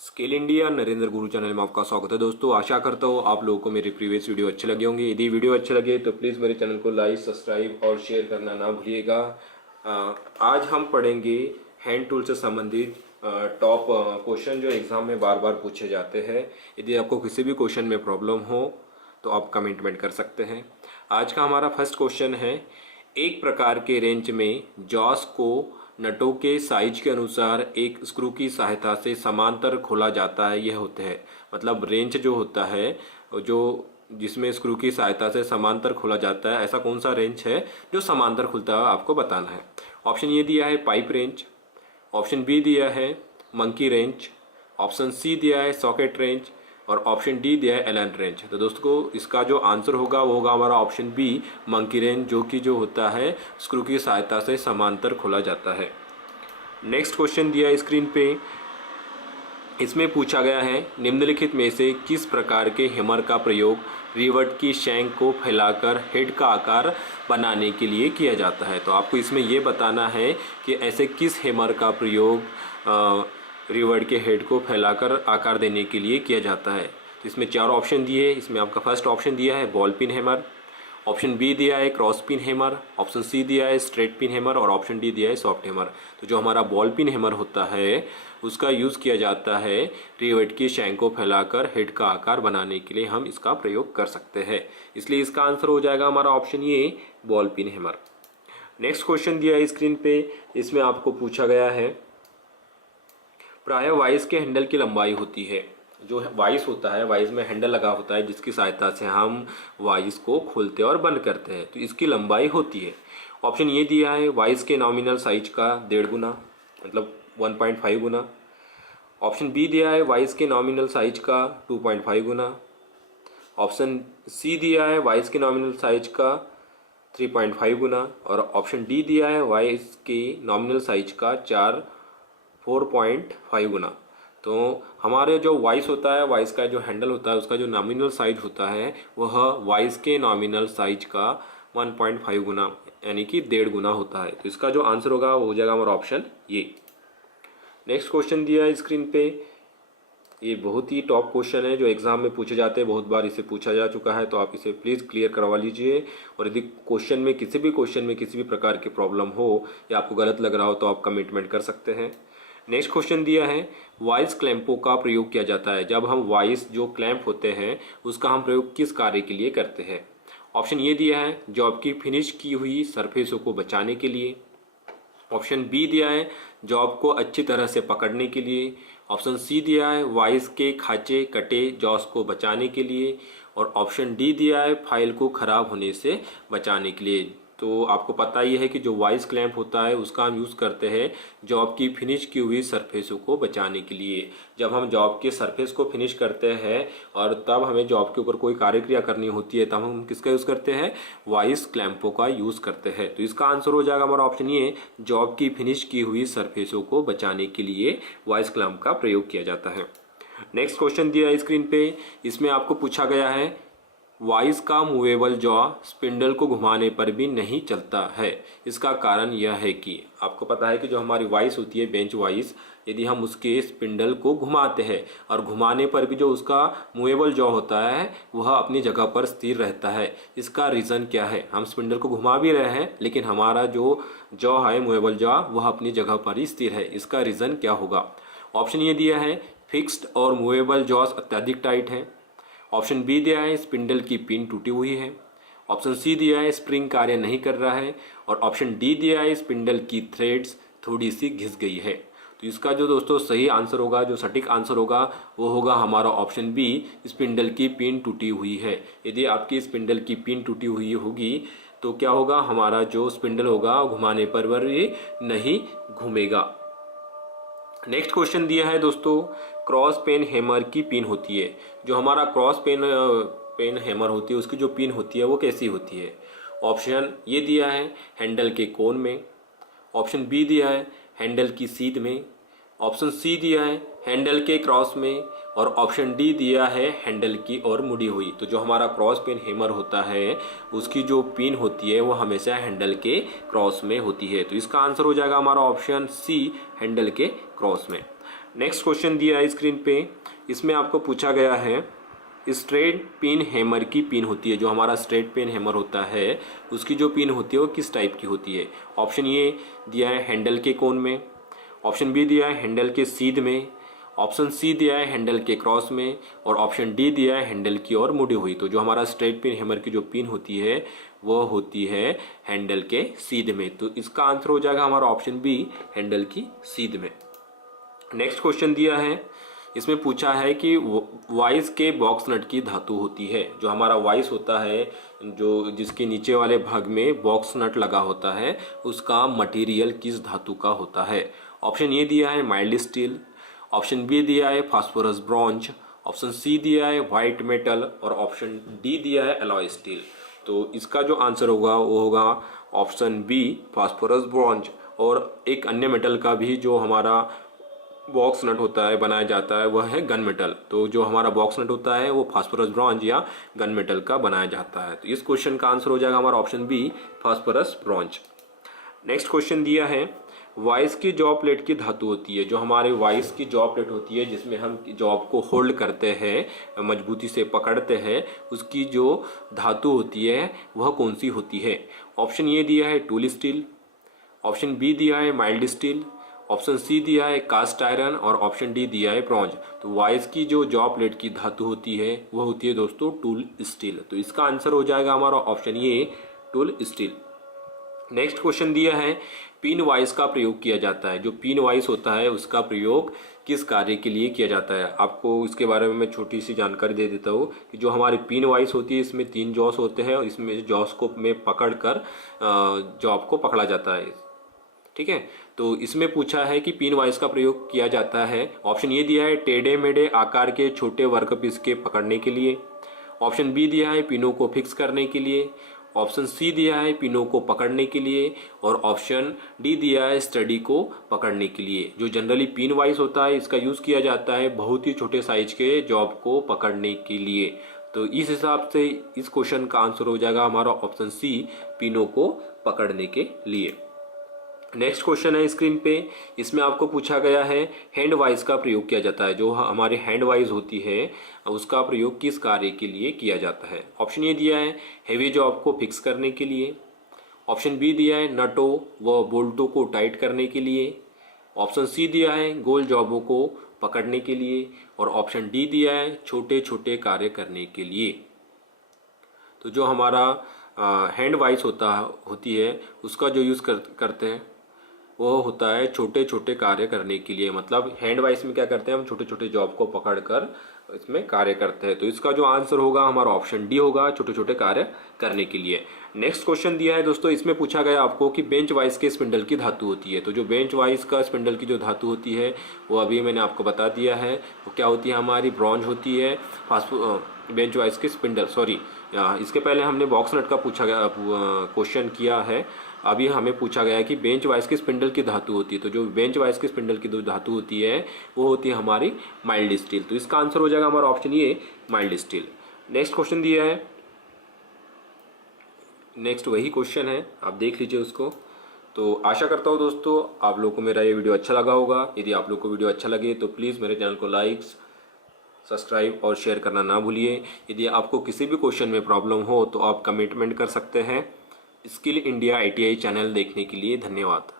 Skill India Narendra गुरु channel में आपका स्वागत है दोस्तों। आशा करता हूँ आप लोगों को मेरे प्रीवियस वीडियो अच्छे लगे होंगे। यदि वीडियो अच्छे लगे तो प्लीज़ मेरे चैनल को लाइक, सब्सक्राइब और शेयर करना ना भूलिएगा। आज हम पढ़ेंगे हैंड टूल से संबंधित टॉप क्वेश्चन जो एग्ज़ाम में बार बार पूछे जाते हैं। यदि आपको किसी भी क्वेश्चन में प्रॉब्लम हो तो आप कमेंट कर सकते हैं। आज का हमारा फर्स्ट क्वेश्चन है, एक प्रकार के रेंच में जॉस को नटों के साइज के अनुसार एक स्क्रू की सहायता से समांतर खोला जाता है। यह होते हैं मतलब रेंच जो होता है जो जिसमें स्क्रू की सहायता से समांतर खोला जाता है, ऐसा कौन सा रेंच है जो समांतर खुलता है आपको बताना है। ऑप्शन ये दिया है पाइप रेंच, ऑप्शन बी दिया है मंकी रेंच, ऑप्शन सी दिया है सॉकेट रेंच और ऑप्शन डी दिया है एलन रेंच। तो दोस्तों इसका जो आंसर होगा वो होगा हमारा ऑप्शन बी मंकी रेंच, जो कि जो होता है स्क्रू की सहायता से समांतर खोला जाता है। नेक्स्ट क्वेश्चन दिया है स्क्रीन पे, इसमें पूछा गया है निम्नलिखित में से किस प्रकार के हैमर का प्रयोग रिवट की शैंक को फैलाकर हेड का आकार बनाने के लिए किया जाता है। तो आपको इसमें ये बताना है कि ऐसे किस हैमर का प्रयोग रिवट के हेड को फैलाकर आकार देने के लिए किया जाता है। तो इसमें चार ऑप्शन दिए, इसमें आपका फर्स्ट ऑप्शन दिया है ball pin hammer, option B दिया है cross pin hammer, option C दिया है स्ट्रेट पिन हैमर और ऑप्शन डी दिया है सॉफ्ट हैमर। तो जो हमारा बॉल पिन हैमर होता है उसका यूज़ किया जाता है रिवेट की शैंक को फैलाकर हेड का आकार बनाने के लिए हम इसका प्रयोग कर सकते हैं, इसलिए इसका आंसर हो जाएगा हमारा option A ball pin hammer. Next question दिया है स्क्रीन पे, इसमें आपको पूछा गया है प्रायः वाइस के हैंडल की लंबाई होती है। जो वाइस होता है, वाइस में हैंडल लगा होता है जिसकी सहायता से हम वाइस को खोलते और बंद करते हैं, तो इसकी लंबाई होती है। ऑप्शन ये दिया है वाइस के नॉमिनल साइज का 1.5 गुना मतलब 1.5 गुना, ऑप्शन बी दिया है वाइस के नॉमिनल साइज का 2.5 गुना, ऑप्शन सी दिया है वाइस के नॉमिनल साइज का 3.5 गुना और ऑप्शन डी दिया है वाइस के नॉमिनल साइज का 4.5 गुना। तो हमारे जो वाइस होता है, वाइस का जो हैंडल होता है उसका जो नॉमिनल साइज होता है वह वाइस के नॉमिनल साइज का 1.5 गुना यानी कि 1.5 गुना होता है। तो इसका जो आंसर होगा वो हो जाएगा हमारा ऑप्शन ये। नेक्स्ट क्वेश्चन दिया है स्क्रीन पे, ये बहुत ही टॉप क्वेश्चन है जो एग्जाम में पूछे जाते हैं, बहुत बार इसे पूछा जा चुका है, तो आप इसे प्लीज़ क्लियर करवा लीजिए। और यदि क्वेश्चन में किसी भी प्रकार की प्रॉब्लम हो या आपको गलत लग रहा हो तो आप कमेंट कर सकते हैं। नेक्स्ट क्वेश्चन दिया है वाइस क्लैंपों का प्रयोग किया जाता है। जब हम वाइस जो क्लैंप होते हैं उसका हम प्रयोग किस कार्य के लिए करते हैं। ऑप्शन ये दिया है जॉब की फिनिश की हुई सरफेसों को बचाने के लिए, ऑप्शन बी दिया है जॉब को अच्छी तरह से पकड़ने के लिए, ऑप्शन सी दिया है वाइस के खांचे कटे जॉस को बचाने के लिए और ऑप्शन डी दिया है फाइल को खराब होने से बचाने के लिए। तो आपको पता ही है कि जो वाइस क्लैंप होता है उसका हम यूज़ करते हैं जॉब की फिनिश की हुई सरफेसों को बचाने के लिए। जब हम जॉब के सरफेस को फिनिश करते हैं और तब हमें जॉब के ऊपर कोई कार्यक्रिया करनी होती है तब हम किसका यूज़ करते हैं, वाइस क्लैंपों का यूज़ करते हैं। तो इसका आंसर हो जाएगा हमारा ऑप्शन ये, जॉब की फिनिश की हुई सरफेसों को बचाने के लिए वाइस क्लैंप का प्रयोग किया जाता है। नेक्स्ट क्वेश्चन दिया है स्क्रीन पे, इसमें आपको पूछा गया है वाइस का मूवेबल जॉ स्पिंडल को घुमाने पर भी नहीं चलता है। इसका कारण यह है कि आपको पता है कि जो हमारी वाइस होती है बेंच वाइस, यदि हम उसके स्पिंडल को घुमाते हैं और घुमाने पर भी जो उसका मूवेबल जॉ होता है वह अपनी जगह पर स्थिर रहता है। इसका रीज़न क्या है, हम स्पिंडल को घुमा भी रहे हैं लेकिन हमारा जो जॉ है मूवेबल जॉ वह अपनी जगह पर ही स्थिर है। इसका रीज़न क्या होगा। ऑप्शन ये दिया है फिक्स्ड और मूवेबल जॉस अत्यधिक टाइट है, ऑप्शन बी दिया है स्पिंडल की पिन टूटी हुई है, ऑप्शन सी दिया है स्प्रिंग कार्य नहीं कर रहा है और ऑप्शन डी दिया है स्पिंडल की थ्रेड्स थोड़ी सी घिस गई है। तो इसका जो दोस्तों सही आंसर होगा, जो सटीक आंसर होगा वो होगा हमारा ऑप्शन बी स्पिंडल की पिन टूटी हुई है। यदि आपकी स्पिंडल की पिन टूटी हुई होगी तो क्या होगा, हमारा जो स्पिंडल होगा घुमाने पर ये नहीं घूमेगा। नेक्स्ट क्वेश्चन दिया है दोस्तों क्रॉस पेन हैमर की पिन होती है। जो हमारा क्रॉस पेन हैमर होती है उसकी जो पिन होती है वो कैसी होती है। ऑप्शन ये दिया है हैंडल के कोन में, ऑप्शन बी दिया है हैंडल की सीध में, ऑप्शन सी दिया है हैंडल के क्रॉस में और ऑप्शन डी दिया है हैंडल की ओर मुड़ी हुई। तो जो हमारा क्रॉस पेन हैमर होता है उसकी जो पिन होती है वो हमेशा हैंडल के क्रॉस में होती है। तो इसका आंसर हो जाएगा हमारा ऑप्शन सी हैंडल के क्रॉस में। नेक्स्ट क्वेश्चन दिया है स्क्रीन पे, इसमें आपको पूछा गया है स्ट्रेट पिन हैमर की पिन होती है, जो हमारा स्ट्रेट पिन हैमर होता है उसकी जो पिन होती है वो किस टाइप की होती है। ऑप्शन ए दिया है हैंडल के कोन में, ऑप्शन बी दिया है हैंडल के सीध में, ऑप्शन सी दिया है हैंडल के क्रॉस में, और ऑप्शन डी दिया है हैंडल की ओर मुड़ी हुई। तो जो हमारा स्ट्रेट पिन हैमर की जो पिन होती है वो होती है हैंडल के सीध में। तो इसका आंसर हो जाएगा हमारा ऑप्शन बी, हैंडल की सीध में। नेक्स्ट क्वेश्चन दिया है, इसमें पूछा है कि वाइस के बॉक्स नट की धातु होती है। जो हमारा वाइस होता है, जो जिसके नीचे वाले भाग में बॉक्स नट लगा होता है, उसका मटेरियल किस धातु का होता है। ऑप्शन ए दिया है माइल्ड स्टील, ऑप्शन बी दिया है फास्फोरस ब्रॉन्ज, ऑप्शन सी दिया है वाइट मेटल, और ऑप्शन डी दिया है अलॉय स्टील। तो इसका जो आंसर होगा वो होगा ऑप्शन बी, फास्फोरस ब्रॉन्ज। और एक अन्य मेटल का भी जो हमारा बॉक्स नट होता है बनाया जाता है वह है गन मेटल। तो जो हमारा बॉक्स नट होता है वो फास्फोरस ब्रॉन्ज या गन मेटल का बनाया जाता है। तो इस क्वेश्चन का आंसर हो जाएगा हमारा option B, phosphorus bronze. Next question दिया है वाइस की जॉ प्लेट की धातु होती है। जो हमारे वाइस की जॉ प्लेट होती है जिसमें हम जॉब को होल्ड करते हैं, मजबूती से पकड़ते हैं, उसकी जो धातु होती है वह कौन सी होती है। ऑप्शन ए दिया है टूल स्टील, ऑप्शन बी दिया है माइल्ड स्टील, ऑप्शन सी दिया है कास्ट आयरन, और ऑप्शन डी दिया है ब्रॉन्ज। तो वाइस की जो जॉ प्लेट की धातु होती है वह होती है दोस्तों टूल स्टील। तो इसका आंसर हो जाएगा हमारा option A, tool steel. Next question दिया है पिन वाइस का प्रयोग किया जाता है। जो पिन वाइस होता है उसका प्रयोग किस कार्य के लिए किया जाता है। आपको इसके बारे में मैं छोटी सी जानकारी दे देता हूँ कि जो हमारी पिन वाइस होती है इसमें 3 जॉस होते हैं, और इसमें जॉस को में पकड़ कर जॉब को पकड़ा जाता है। ठीक है, तो इसमें पूछा है कि पिन वाइस का प्रयोग किया जाता है। ऑप्शन ए दिया है टेढ़े मेढ़े आकार के छोटे वर्कपीस के पकड़ने के लिए, ऑप्शन बी दिया है पिनों को फिक्स करने के लिए, ऑप्शन सी दिया है पिनों को पकड़ने के लिए, और ऑप्शन डी दिया है स्टडी को पकड़ने के लिए। जो जनरली पिन वाइस होता है इसका यूज़ किया जाता है बहुत ही छोटे साइज के जॉब को पकड़ने के लिए। तो इस हिसाब से इस क्वेश्चन का आंसर हो जाएगा हमारा ऑप्शन सी, पिनों को पकड़ने के लिए। नेक्स्ट क्वेश्चन है स्क्रीन पे, इसमें आपको पूछा गया है हैंड वाइज का प्रयोग किया जाता है। जो हमारी हैंड वाइज होती है उसका प्रयोग किस कार्य के लिए किया जाता है। ऑप्शन ए दिया है हेवी जॉब को फिक्स करने के लिए, ऑप्शन बी दिया है नटों व बोल्टों को टाइट करने के लिए, ऑप्शन सी दिया है गोल जॉबों को पकड़ने के लिए, और ऑप्शन डी दिया है छोटे छोटे कार्य करने के लिए। तो जो हमारा हैंड वाइज होती है उसका जो यूज़ करते हैं वो होता है छोटे छोटे कार्य करने के लिए। मतलब हैंड वाइज में क्या करते हैं, हम छोटे छोटे जॉब को पकड़कर इसमें कार्य करते हैं। तो इसका जो आंसर होगा हमारा ऑप्शन डी होगा, छोटे छोटे कार्य करने के लिए। नेक्स्ट क्वेश्चन दिया है दोस्तों, इसमें पूछा गया आपको कि बेंच वाइज के स्पिंडल की धातु होती है। तो जो बेंच वाइज का स्पिंडल की जो धातु होती है वो अभी मैंने आपको बता दिया है। वो क्या होती है, हमारी ब्रॉन्ज होती है। बेंच वाइज के स्पिंडल, सॉरी इसके पहले हमने बॉक्स नट का पूछा गया क्वेश्चन किया है। अभी हमें पूछा गया है कि बेंच वाइज के स्पिंडल की धातु होती है। तो जो बेंच वाइज के स्पिंडल की जो धातु होती है वो होती है हमारी माइल्ड स्टील। तो इसका आंसर हो जाएगा हमारा option A, mild steel. Next question दिया है, नेक्स्ट वही क्वेश्चन है, आप देख लीजिए उसको। तो आशा करता हूँ दोस्तों आप लोगों को मेरा ये वीडियो अच्छा लगा होगा। यदि आप लोग को वीडियो अच्छा लगे तो प्लीज़ मेरे चैनल को लाइक, सब्सक्राइब और शेयर करना ना भूलिए। यदि आपको किसी भी क्वेश्चन में प्रॉब्लम हो तो आप कमेंट कर सकते हैं। स्किल इंडिया ITI चैनल देखने के लिए धन्यवाद।